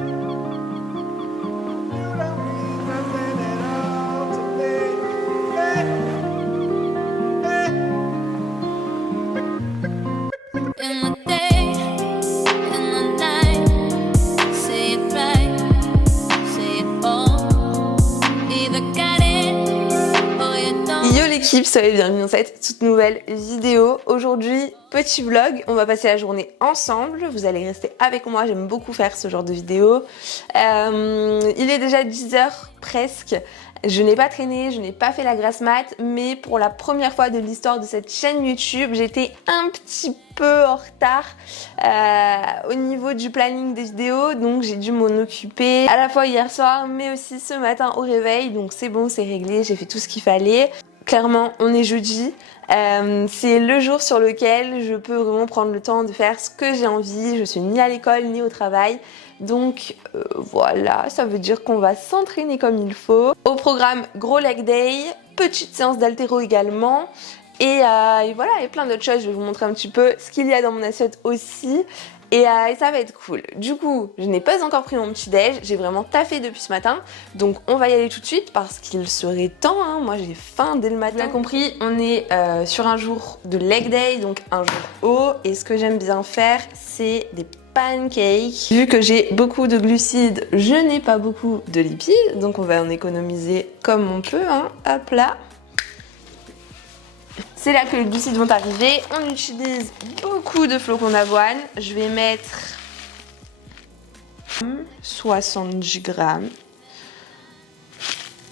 Yo l'équipe, soyez bienvenue dans cette toute nouvelle vidéo. Aujourd'hui, petit vlog, on va passer la journée ensemble. Vous allez rester avec moi, j'aime beaucoup faire ce genre de vidéo. Il est déjà 10h presque. Je n'ai pas traîné, je n'ai pas fait la grasse mat, mais pour la première fois de l'histoire de cette chaîne YouTube, j'étais un petit peu en retard au niveau du planning des vidéos, donc j'ai dû m'en occuper à la fois hier soir, mais aussi ce matin au réveil, donc c'est bon, c'est réglé, j'ai fait tout ce qu'il fallait. Clairement, on est jeudi, c'est le jour sur lequel je peux vraiment prendre le temps de faire ce que j'ai envie, je suis ni à l'école ni au travail. Donc voilà, ça veut dire qu'on va s'entraîner comme il faut. Au programme, gros leg day, petite séance d'haltéro également. Et voilà, il y a plein d'autres choses, je vais vous montrer un petit peu ce qu'il y a dans mon assiette aussi. Et ça va être cool. Du coup, je n'ai pas encore pris mon petit déj, j'ai vraiment taffé depuis ce matin. Donc on va y aller tout de suite parce qu'il serait temps, hein. Moi j'ai faim dès le matin. Vous l'avez compris, on est sur un jour de leg day, donc un jour haut. Et ce que j'aime bien faire, c'est des pancakes. Vu que j'ai beaucoup de glucides, je n'ai pas beaucoup de lipides. Donc on va en économiser comme on peut, hein. Hop là. C'est là que les glucides vont arriver. On utilise beaucoup de flocons d'avoine. Je vais mettre 70 grammes.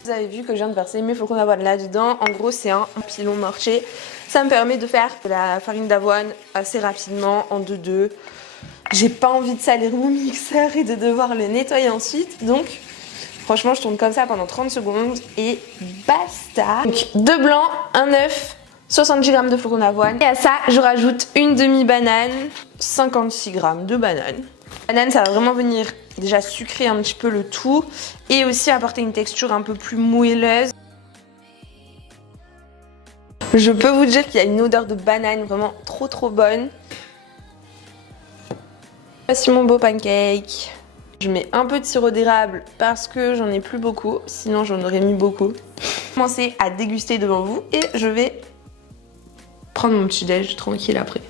Vous avez vu que je viens de verser mes flocons d'avoine là-dedans. En gros, c'est un pilon mortier. Ça me permet de faire de la farine d'avoine assez rapidement, en 2-2. J'ai pas envie de salir mon mixeur et de devoir le nettoyer ensuite. Donc, franchement, je tourne comme ça pendant 30 secondes et basta. Donc, 2 blancs, un œuf, 70 grammes de flocons d'avoine. Et à ça, je rajoute une demi-banane, 56 grammes de banane. La banane, ça va vraiment venir déjà sucrer un petit peu le tout et aussi apporter une texture un peu plus moelleuse. Je peux vous dire qu'il y a une odeur de banane vraiment trop bonne. Voici mon beau pancake. Je mets un peu de sirop d'érable parce que j'en ai plus beaucoup, sinon j'en aurais mis beaucoup. Je vais commencer à déguster devant vous et je vais prendre mon petit déj tranquille après.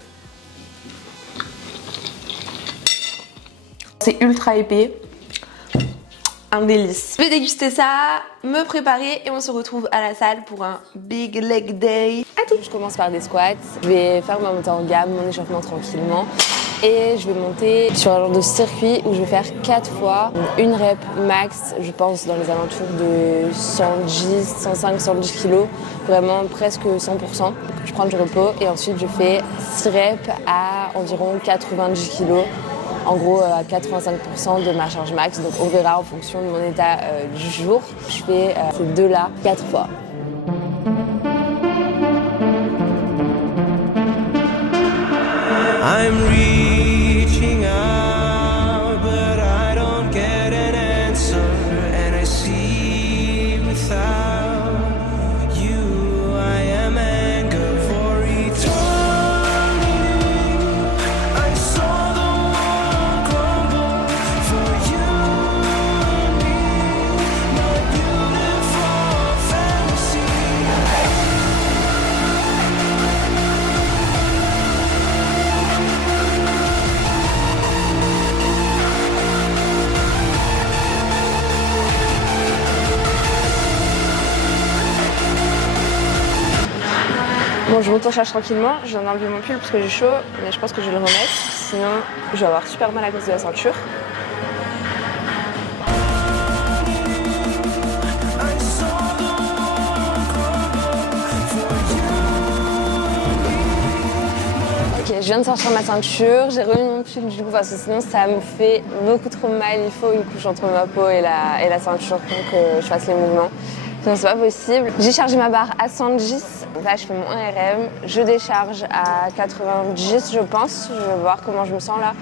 C'est ultra épais. Un délice. Je vais déguster ça, me préparer et on se retrouve à la salle pour un big leg day. À tout. Je commence par des squats. Je vais faire ma montée en gamme, mon échauffement tranquillement. Et je vais monter sur un genre de circuit où je vais faire 4 fois une rep max, je pense dans les alentours de 110, 105, 110 kg, vraiment presque 100%. Je prends du repos et ensuite je fais 6 reps à environ 90 kg, en gros à 85% de ma charge max. Donc on verra en fonction de mon état du jour. Je fais ces 2-là 4 fois. I'm reaching out, but I don't get an answer, and I see without you I am anger for eternity. I saw the world crumble for you and me, my beautiful fantasy. Bon, je monte en charge tranquillement, je viens d'enlever mon pull parce que j'ai chaud, mais je pense que je vais le remettre, sinon je vais avoir super mal à cause de la ceinture. Ok, je viens de sortir ma ceinture, j'ai remis mon pull du coup parce que sinon ça me fait beaucoup trop mal, il faut une couche entre ma peau et la ceinture pour que je fasse les mouvements. Sinon c'est pas possible. J'ai chargé ma barre à 110. Là, je fais mon 1 RM, je décharge à 90, je pense. Je vais voir comment je me sens là.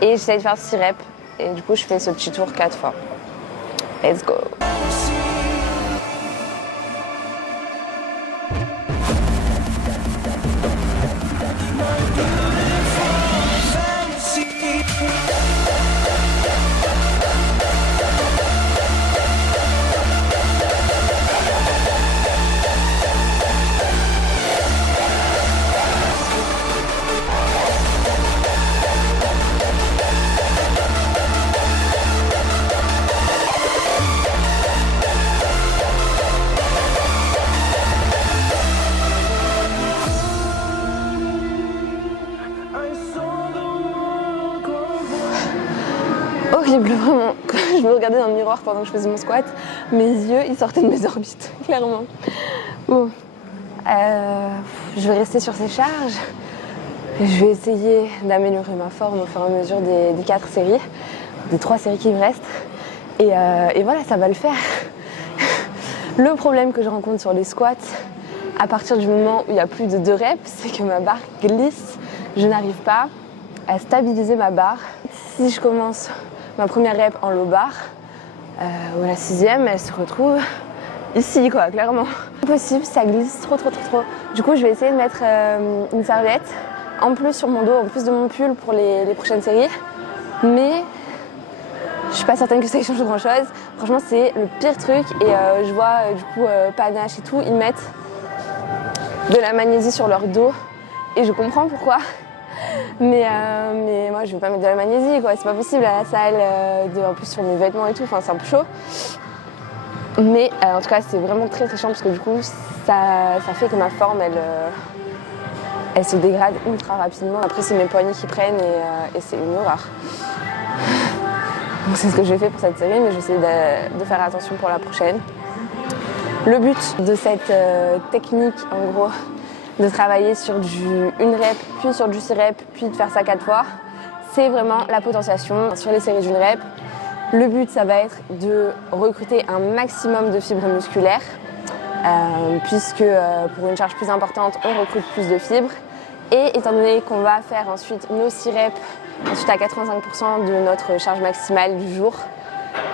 Et j'essaie de faire 6 reps. Et du coup, je fais ce petit tour 4 fois. Let's go! horrible, vraiment. Quand je me regardais dans le miroir pendant que je faisais mon squat, mes yeux, ils sortaient de mes orbites, clairement. Bon, je vais rester sur ces charges. Je vais essayer d'améliorer ma forme au fur et à mesure des 4 séries, des 3 séries qui me restent. Et voilà, ça va le faire. Le problème que je rencontre sur les squats, à partir du moment où il y a plus de 2 reps, c'est que ma barre glisse. Je n'arrive pas à stabiliser ma barre. Si je commence ma première rep en low bar, ou la 6e, elle se retrouve ici, quoi, clairement. Impossible, ça glisse trop. Du coup, je vais essayer de mettre une serviette en plus sur mon dos, en plus de mon pull pour les prochaines séries. Mais je suis pas certaine que ça change grand chose. Franchement, c'est le pire truc. Et je vois du coup Panache et tout, ils mettent de la magnésie sur leur dos. Et je comprends pourquoi. Mais moi, je vais pas mettre de la magnésie, quoi. C'est pas possible à la salle, en plus sur mes vêtements et tout. Enfin, c'est un peu chaud. Mais en tout cas, c'est vraiment très chiant parce que du coup, ça fait que ma forme, elle se dégrade ultra rapidement. Après, c'est mes poignets qui prennent et c'est une horreur. Donc, c'est ce que j'ai fait pour cette série, mais je vais essayer de faire attention pour la prochaine. Le but de cette technique, en gros, de travailler sur une rep, puis sur du 6 reps, puis de faire ça 4 fois, c'est vraiment la potentiation sur les séries d'une rep. Le but, ça va être de recruter un maximum de fibres musculaires, puisque pour une charge plus importante, on recrute plus de fibres. Et étant donné qu'on va faire ensuite nos 6 reps, ensuite à 85% de notre charge maximale du jour,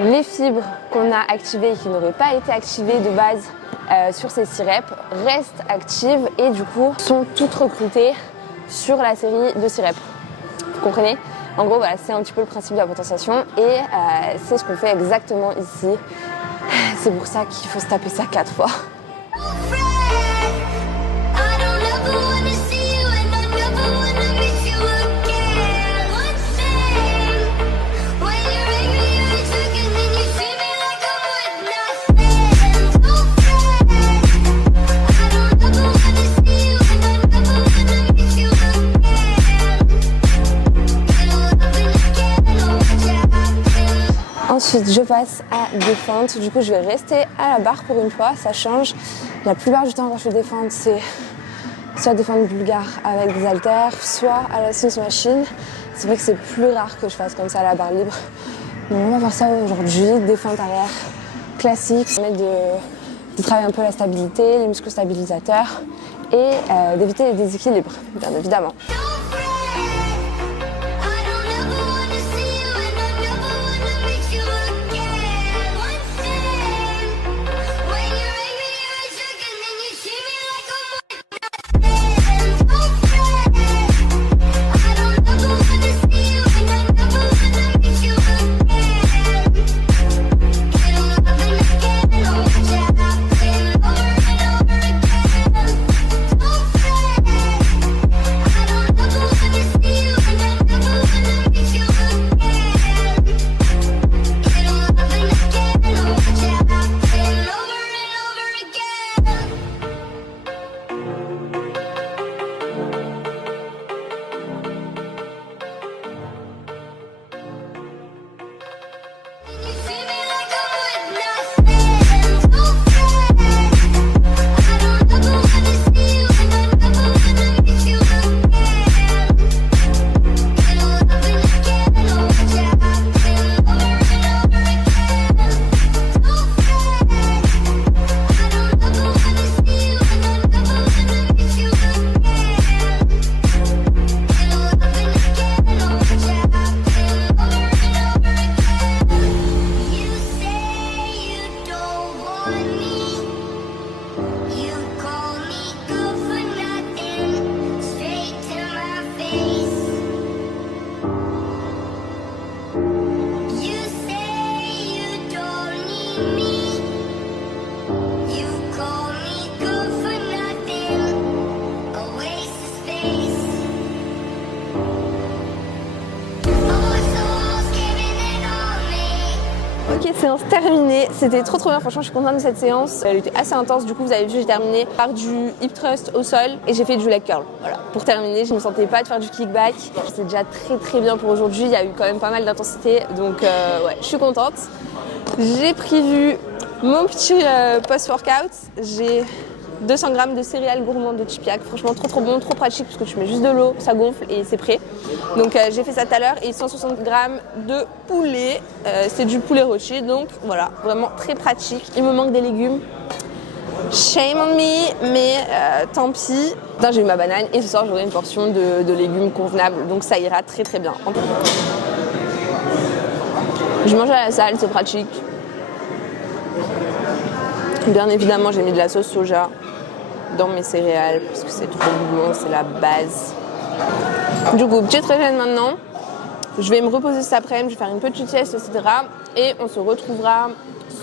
les fibres qu'on a activées et qui n'auraient pas été activées de base sur ces 6 reps restent actives et du coup sont toutes recrutées sur la série de 6 reps. Vous comprenez ? En gros, voilà, c'est un petit peu le principe de la potentiation et c'est ce qu'on fait exactement ici. C'est pour ça qu'il faut se taper ça 4 fois. Ensuite, je passe à défente. Du coup, je vais rester à la barre pour une fois. Ça change. La plupart du temps, quand je fais défente, c'est soit défente bulgare avec des haltères, soit à la Smith Machine. C'est vrai que c'est plus rare que je fasse comme ça à la barre libre. Donc, on va faire ça aujourd'hui. Défente arrière classique. Ça permet de travailler un peu la stabilité, les muscles stabilisateurs et d'éviter les déséquilibres, bien évidemment. Ok, séance terminée. C'était trop bien. Franchement, je suis contente de cette séance. Elle était assez intense. Du coup, vous avez vu, j'ai terminé par du hip thrust au sol et j'ai fait du leg curl. Voilà. Pour terminer, je ne me sentais pas de faire du kickback. C'est déjà très bien pour aujourd'hui. Il y a eu quand même pas mal d'intensité. Donc, ouais, je suis contente. J'ai prévu mon petit post-workout. J'ai 200 grammes de céréales gourmandes de Chipiac. Franchement, trop bon, trop pratique parce que tu mets juste de l'eau, ça gonfle et c'est prêt. Donc j'ai fait ça tout à l'heure et 160 grammes de poulet. C'est du poulet rôti, donc voilà, vraiment très pratique. Il me manque des légumes. Shame on me, mais tant pis. Putain, j'ai eu ma banane et ce soir j'aurai une portion de légumes convenable, donc ça ira très bien. Je mange à la salle, c'est pratique. Bien évidemment, j'ai mis de la sauce soja dans mes céréales parce que c'est trop bon, c'est la base. Du coup, petite régène maintenant. Je vais me reposer cet après-midi, je vais faire une petite sieste, etc. Et on se retrouvera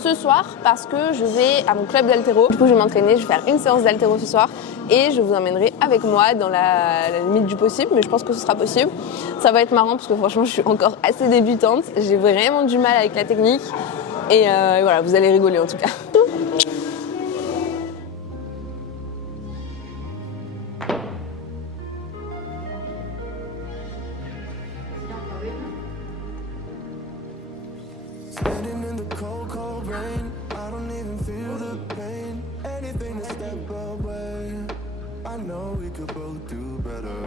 ce soir parce que je vais à mon club d'haltéro. Du coup, je vais m'entraîner, je vais faire une séance d'haltéro ce soir et je vous emmènerai avec moi dans la limite du possible, mais je pense que ce sera possible. Ça va être marrant parce que franchement, je suis encore assez débutante. J'ai vraiment du mal avec la technique et voilà, vous allez rigoler en tout cas. Standing in the cold rain. I don't even feel the pain. Anything to step away. I know we could both do better.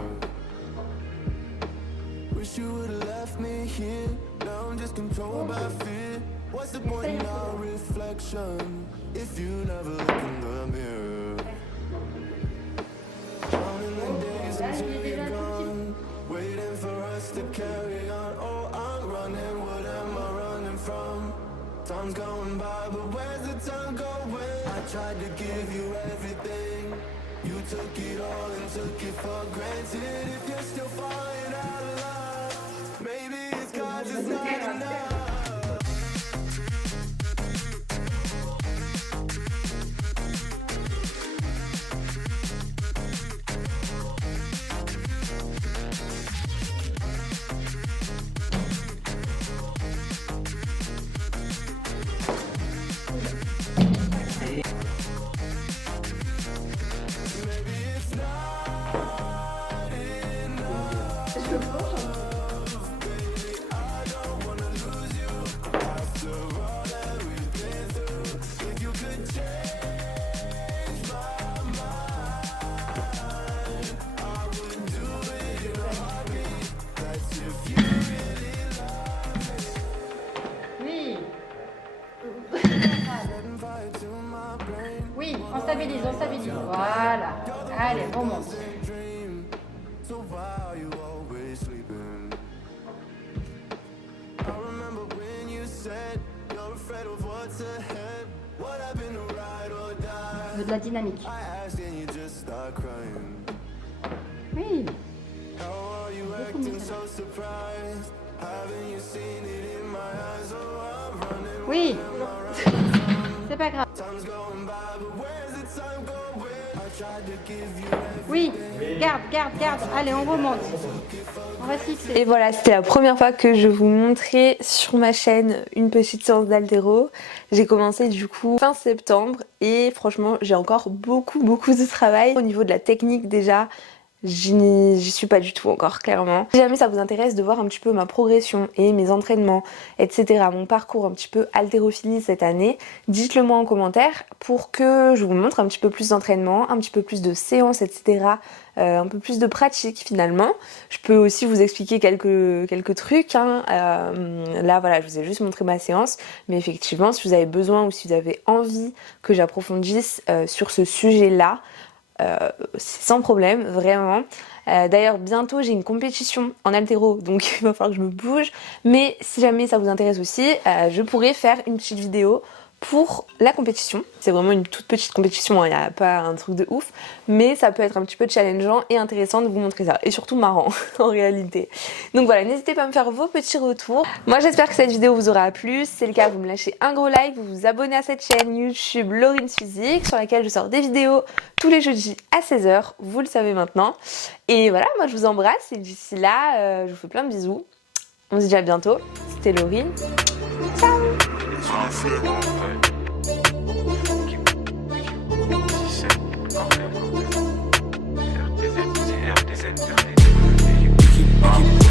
Wish you would've left me here. Now I'm just controlled by fear. What's the point in our reflection if you never look in the mirror? Counting the days until you're gone, waiting for us to carry on. Oh, I'm running, what am I running from? Time's going by, but where's the time going? I tried to give you everything. You took it all and took it for granted. If you're still falling out of love, maybe it's 'cause it's not enough. Oui, on stabilise. Voilà. Allez, remonte. So why are you always sleeping? I remember when you said you're afraid of what's ahead. What happened to ride or die? Je veux de la dynamique. I asked and you just start crying. Oui. How are you acting so surprised? Haven't you seen it in my eyes? Oh, I'm running. Oui. C'est pas grave. Time's going by, but where's the time going? I tried to give you everything. Oui. Garde. Allez, on remonte. On va se fixer. Et voilà, c'était la première fois que je vous montrais sur ma chaîne une petite séance d'haltéro. J'ai commencé du coup fin septembre et franchement j'ai encore beaucoup de travail. Au niveau de la technique déjà, j'y suis pas du tout encore clairement. Si jamais ça vous intéresse de voir un petit peu ma progression et mes entraînements, etc., mon parcours un petit peu haltérophilie cette année, dites-le moi en commentaire pour que je vous montre un petit peu plus d'entraînement, un petit peu plus de séances, etc., un peu plus de pratique finalement. Je peux aussi vous expliquer quelques trucs, hein. Là voilà, je vous ai juste montré ma séance, mais effectivement si vous avez besoin ou si vous avez envie que j'approfondisse sur ce sujet-là, c'est sans problème, vraiment. D'ailleurs bientôt j'ai une compétition en haltéro, donc il va falloir que je me bouge, mais si jamais ça vous intéresse aussi, je pourrais faire une petite vidéo pour la compétition. C'est vraiment une toute petite compétition, il n'y a pas un truc de ouf, mais ça peut être un petit peu challengeant et intéressant de vous montrer ça, et surtout marrant en réalité. Donc voilà, n'hésitez pas à me faire vos petits retours. Moi j'espère que cette vidéo vous aura plu. Si c'est le cas, vous me lâchez un gros like, vous vous abonnez à cette chaîne YouTube Lauryn's Physique, sur laquelle je sors des vidéos tous les jeudis à 16 h, vous le savez maintenant. Et voilà, moi je vous embrasse et d'ici là, je vous fais plein de bisous. On se dit à bientôt. C'était Lauryn. Ciao. c'est les flemmes.